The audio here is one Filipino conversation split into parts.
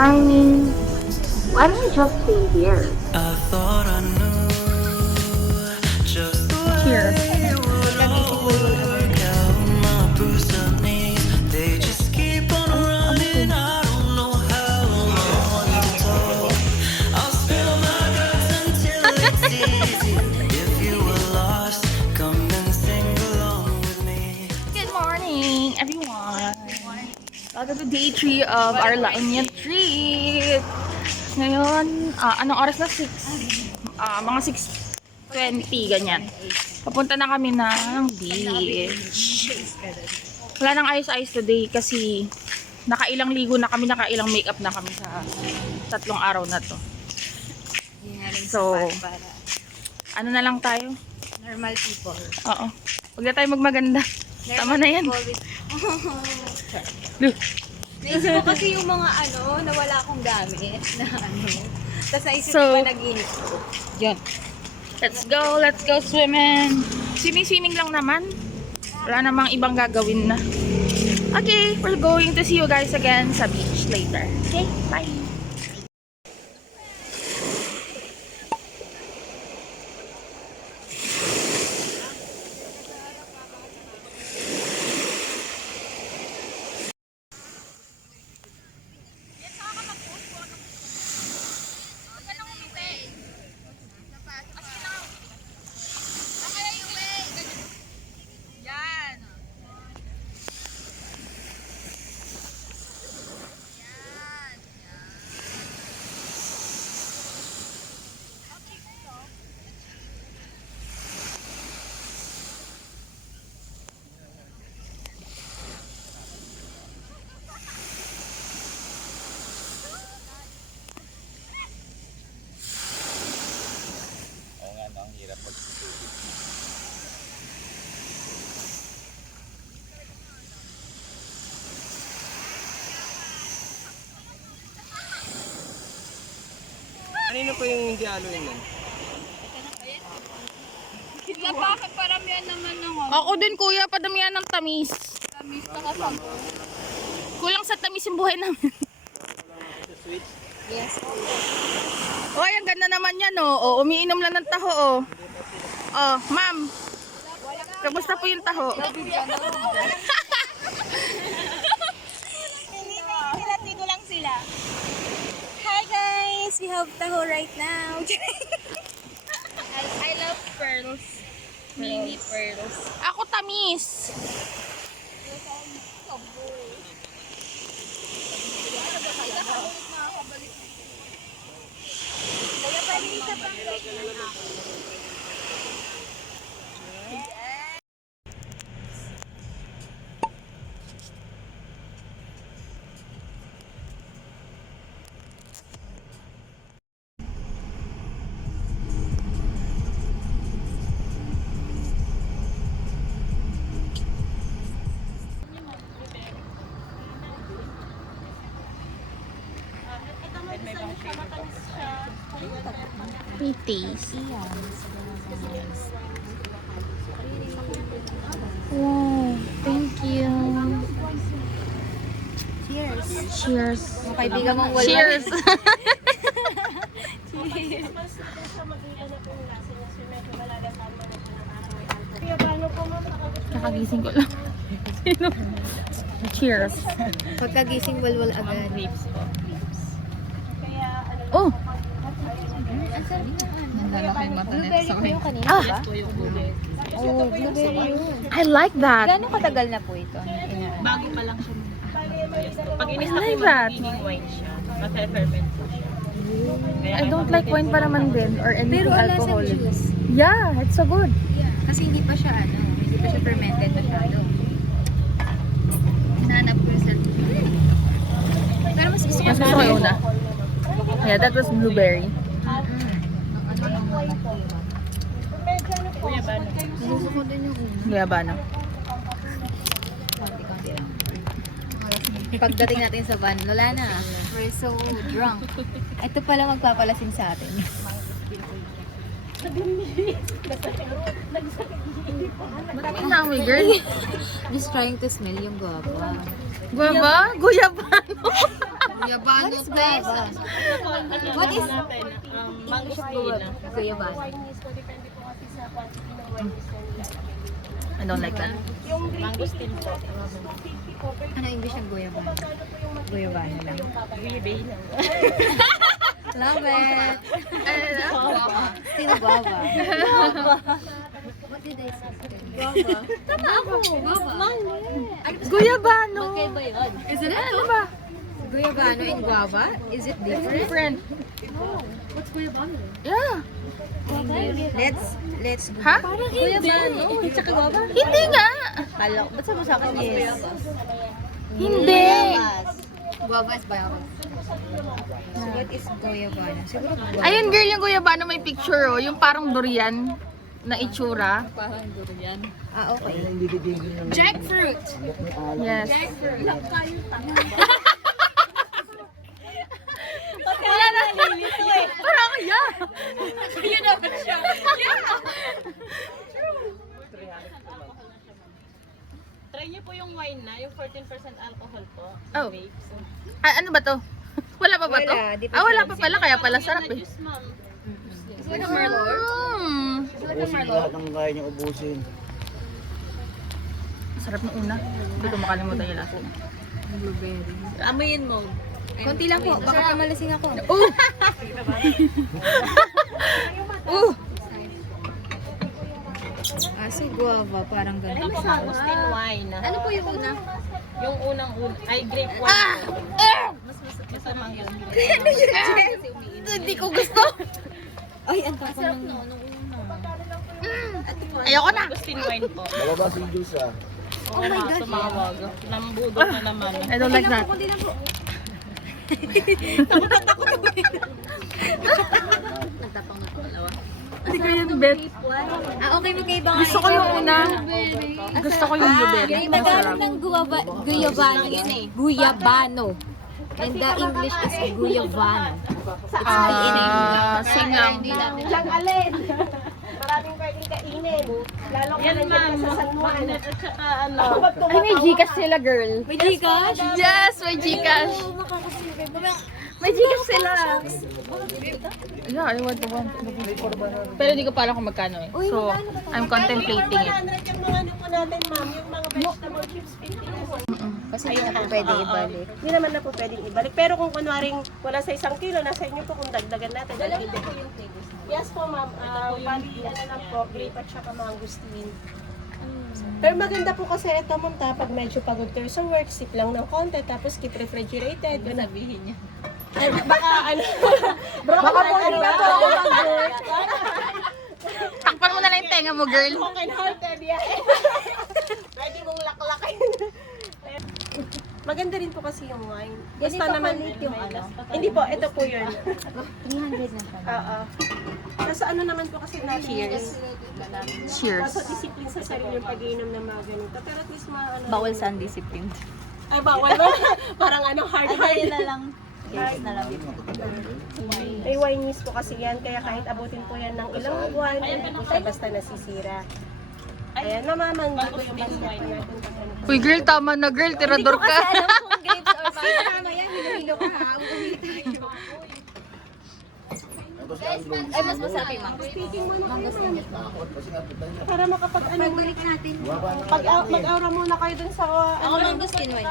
I mean, why don't you just stay here? I thought I knew just the Cheers. way it would all work out. My bruised up knees, they just keep on running. I don't know how long to talk. I'll spill my guts until it's easy. If you were lost, come and sing along with me. Good morning, everyone. Welcome to day 3 of our La Union trip. Ngayon, anong oras na? 6? Mga 6:20, ganyan. Papunta na kami ng beach. Wala nang ayos-ayos today kasi nakailang ligo na kami, nakailang makeup na kami sa 3 araw na to. So, ano na lang tayo? Normal people. Oo. Huwag na tayo magmaganda. Tama na yan. Naisip ko kasi yung mga na wala akong gamit na Tapos naisip So, ko panaginip ko. Yun. Let's go swimming. Swimming lang naman. Wala namang ibang gagawin na. Okay, we're going to see you guys again sa beach later. Okay, bye. Kanino po yung hindi aloy nun? Bakit paramihan naman ng Ako din kuya, padamihan ng tamis. tamis na kasama? Kulang sa tamis yung buhay namin. Yes. Oy, ang ganda naman yan oh. Umiinom lang ng taho oh. Oh, ma'am. Kamusta po yung taho? Nilatigo lang sila. Hi guys! We have taho right now. I love pearls. Mini pearls. Ako tamis. May taste. Wow, thank you. Cheers. Cheers. Yung kaibigan mong wala. Cheers. Kakagising ko lang. Sino? Cheers. Pagkagising walwal agad. Oh, Blueberry po yung kanina, Ah! ba? Oh, blueberry yun. I like that. Gano'ng katagal na po ito? Bago pa lang siya. Pag I inis na like po, that. magiging wine siya. Masa-ferment po siya. Kaya I don't like wine para man din or anything Pero ang lasang alcoholic. juice. Yeah, it's so good. Kasi hindi pa siya fermented masyado. Nanap ko sa Pero mas gusto ko Mas gusto ko yung una. Yeah, that was blueberry. Gusto ko din yung una. Guyabano. Konti-konti lang. Pagdating natin sa van, wala na. We're so drunk. Ito pala magpapalasing sa atin. Ba't inamoy, girl? Just trying to smell yung guava. Guava? Guyabano? What is guava? What is Mangosteen. guyabano? I don't like that. Mangosteen po. Ano English ng guyabano? Guyabano lang. Guibe lang. Love it! Still guava. What did I say? Guava. Tama ako! Guava. Guyabano. Magkaiba yun. Is it? Ano ba? Guyabano and guava? Is it different? Different. What's guyabano? Yeah. Let's go. Ha? Guyabano? Tsaka guava? Hindi nga. Kala ko. Ba't sabi sa akin yes? Hindi. Guava is bayabas. So what is guyabano? Siguro guava. Ayun girl, yung guyabano may picture oh. Yung parang durian na itsura. Parang durian. Ah, okay. Jackfruit. Yes. Wala na. Parang yeah. Kaya naman siya. Try niyo po yung wine na, yung 14% alcohol po. Oh. Grapes. Ano ba to? Wala pa ba to? Wala, di pa Ah, wala siya. pa pala. Kaya pala sarap eh. Juice, ma'am. Ubusin lahat ng kaya niyang ubusin. Sarap ng una. Hindi ko makalimutan yung lasa. Blueberry. Amoyin mo. Konti lang po. Baka pamalasing ako. So guava, parang Ito ganun. po mangosteen wine. Ano po yung una? Yung unang ay grape wine. Mas mangosteen. Hindi ko gusto. Ay, ang tapang ng... Ayoko na. Mangosteen wine po. Malabas yung juice ah. Oh my God. Tumawag. Nambudol na naman. I don't like that. Kunti lang po. Ang tapang na po. Hindi ko yun bet. Ah, okay, magkaiba nga. Gusto ko yung una. Gusto ko yung blueberry. Yung Tagalog ng guyabano is guyabano. And the English is guyavano. Sing lang. Yan ma'am. Magnet at saka ano. Ay, may Gcash sila, girl. May Gcash? Yes, may Gcash. May Gcash sila. Yeah, I want to one. Pero hindi ko pa alam kung magkano eh. So, I'm contemplating it. Yung mga ano po natin, ma'am, yung mga vegetable chips, 50 pesos. Kasi hindi na po pwede ibalik. Hindi naman na po pwedeng ibalik. Pero kung kunwaring wala sa 1 kilo, nasa inyo po kung dagdagan natin. Dalawa na po yung flavors. Yes po, ma'am. Bali, ano lang po, grape at saka mangosteen. Pero maganda po kasi ito, ma'am, pag medyo pagod kayo sa work, sip lang ng konti, tapos keep refrigerated. Sabihin niya. Ay, baka ano, baka po hindi na po ako mag-work. Takpan mo na lang yung tenga mo, girl. Broken hearted, yeah. Pwede mong laklakin. Maganda rin po kasi yung wine. Basta naman yung ano. Hindi po, ito po yun. 300 na siya. Oo. Kasi ano naman po kasi natin. Cheers. Kaso Cheers. discipline sa sarili yung pag-iinom ng mga ganito. Pero at least Bawal sa undiscipline. Ay, bawal ba? Parang ano, hard. lang. Yes na lang. May wine yeast po kasi yan. Kaya kahit abutin po yan ng ilang buwan, hindi po siya basta nasisira. Ayan, namamandag po yung basket natin. Uy, girl, tama na, girl. Tirador ka. Kung grapes or vino. Tama yan, hilo-hilo ka ha. Ay, mas masarap yung mango. Mango sandwich ba? Para makapag ano, Pagbalik natin. mag-aura muna kayo dun sa Ako mango skin wine.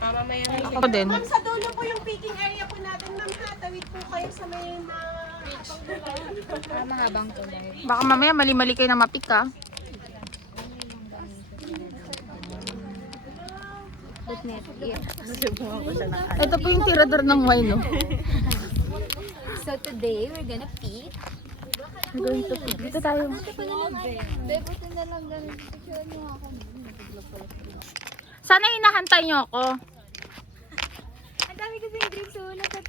mamaya. Ako din. Ma'am, sa dulo po yung picking area po natin, ma'am, ha? Tawid po kayo sa may Mahabang tulay. Baka mamaya mali-mali kayo na mapik ka. Ito po yung tirador ng wine, no? So today, we're gonna pick. We're going to pick. Dito tayo. Bebote na lang ganun. Picture niyo ako. Sana hinahantay niyo ako. Ang dami kasi yung grapes. So, look at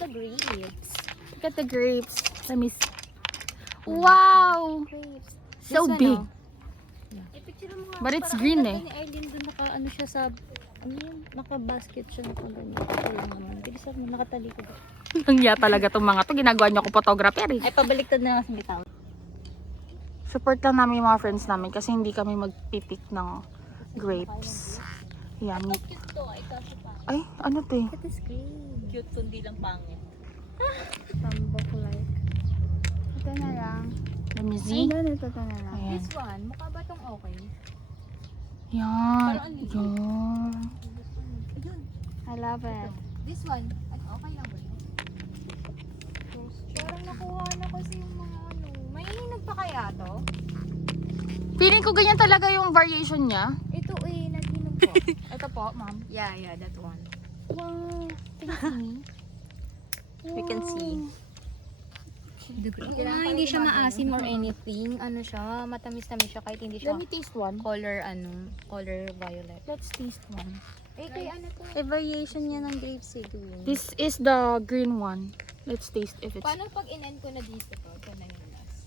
the grapes. Look at the grapes. Let me see. Wow! Grapes. So This one, big. oh. I-picture mo nga. But it's Parang green, nakita eh. Ni Aileen doon naka siya sa naka-basket siya nakaganyan. Bilisan mo, nakatalikod. Hangya talaga tong mga to. Ginagawa niyo ako photographer eh. Ay, pabaliktad na lang sa bitaw. Support lang namin yung mga friends namin kasi hindi kami magpipick ng grapes. Yan. Ito, ay kaso pa. Ay, ano to eh? That is great. Cute kundi lang pangit. Tambok like. Ito na lang. Let me Ay, see. ganito to na lang. Ayan. This one, mukha ba tong okay? Yan. Yan. I love it. This one, okay lang ba yun? Parang nakuha na kasi yung mga ano. May ininag pa kaya to? Feeling ko ganyan talaga yung variation niya. Ito nag-inog po. Ito po, ma'am. Yeah, that one. Wow. Thank you. We can see. Hindi siya maasim or anything. Ano siya, matamis-tamis siya kahit hindi siya Let me taste one. color violet. Let's taste one. Kay ano to? variation niya ng grape seedling. This is the green one. Let's taste if it's... Paano pag in-end ko na dito to? Ito na yung last.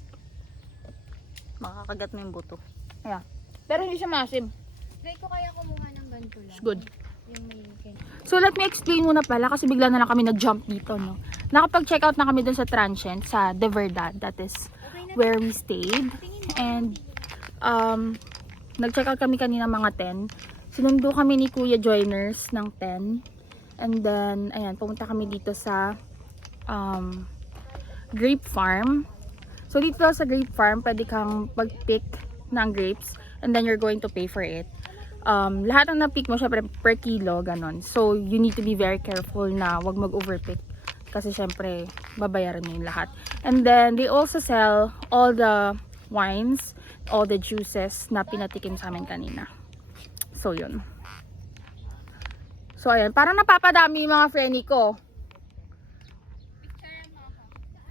Makakagat mo yung buto. Yeah. Pero hindi siya maasim. Try ko kaya kumuha ng ganito lang. It's good. Yung may So let me explain muna pala kasi bigla na lang kami nag-jump dito, no. Nakapag-check out na kami dun sa Transient sa De Verdad. That is where we stayed. And nag-check out kami kanina mga 10. Sinundo kami ni Kuya Joiners ng 10. And then ayan, pumunta kami dito sa grape farm. So dito sa grape farm, pwede kang mag-pick ng grapes and then you're going to pay for it. Lahat ng na-pick mo syempre per kilo, ganon. So you need to be very careful na wag mag-overpick kasi syempre babayaran mo yung lahat. And then they also sell all the wines, all the juices na pinatikim sa amin kanina. So yun. So ayan, parang napapadami yung mga frenny ko.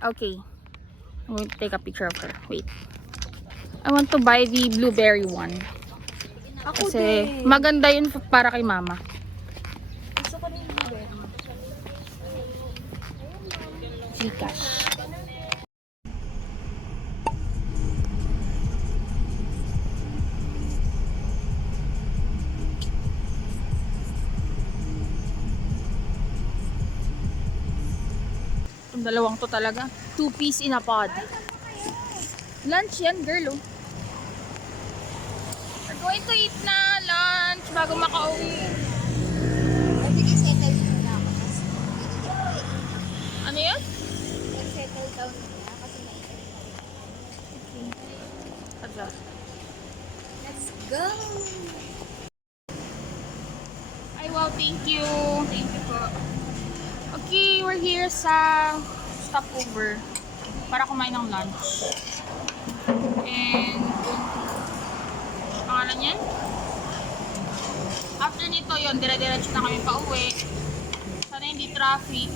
Okay. I'm going to take a picture of her. Wait. I want to buy the blueberry one. Kasi maganda yun para kay mama. Gusto ko na yung blueberry. Gcash. Yung dalawang to talaga. 2-piece in a pod. Lunch yan, girl, oh. We're going to eat na lunch bago makauwi. Sige, settle down na ako. Ano yun? Settle down na kasi Asa? let's go! Ay, wow, thank you. Thank you po. Okay, we're here sa stopover para kumain ng lunch. And pangalan yan? After nito yon, dire-diretso na kami pa uwi. Sana hindi traffic.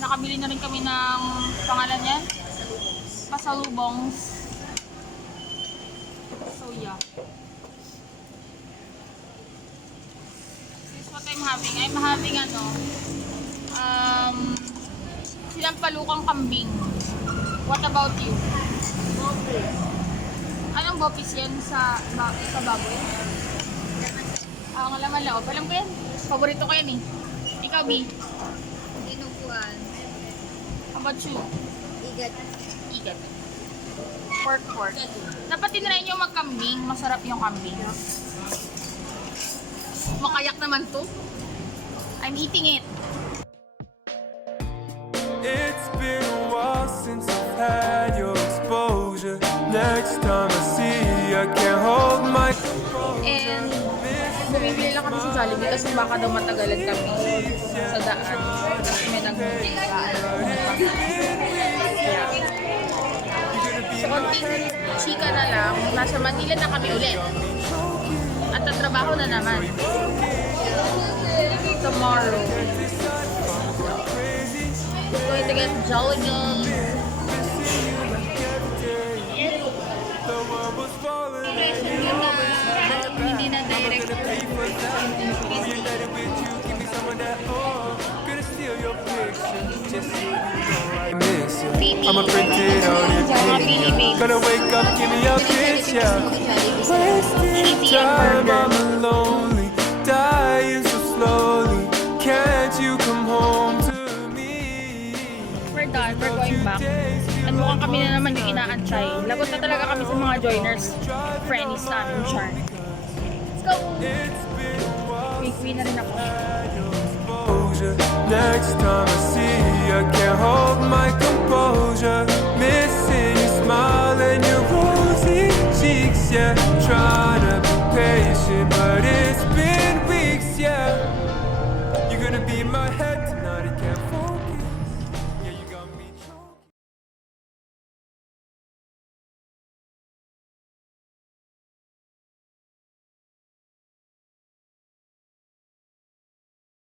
Nakabili na rin kami ng pangalan yan? Pasalubongs. So yeah. This is what I'm having. I'm having sinampalukang kambing. What about you? Anong bopis yan sa baboy? Ang laman loob. Alam ko yan. Paborito ko yan eh. Ikaw, B. Dinuguan. How about you? Igat. Igat. Pork. Dapat tinry nyo magkambing. Masarap yung kambing. Makayak naman to. I'm eating it. It's been a while since I've had your exposure. Next time I see you, I can't hold my And bumibili lang kami sa Jollibee kasi baka daw matagalan kami sa daan. Kasi may nagmutingaan. So konting chika na lang, nasa Manila na kami ulit. At tatrabaho na naman. Tomorrow. We're going to get Jollibee. The world was falling. Hindi na direct. Reunited with you, give me some of that. Oh, gonna steal your picture just so you know I miss you. I'ma print it out and picture. Gonna wake up, give me your picture. Wasting time, I'm lonely, dying so slowly. Can't you come home to me? We're done. We're going back. At mukhang kami na naman yung inaantay. Lagot na talaga kami sa mga joiners. Friends namin, Char. Let's go! We May na rin ako. exposure. Next time I see you, I can't hold my composure. Missing your smile and your rosy cheeks, yeah. Trying to be patient, but it's been weeks, yeah. You're gonna be in my head tonight.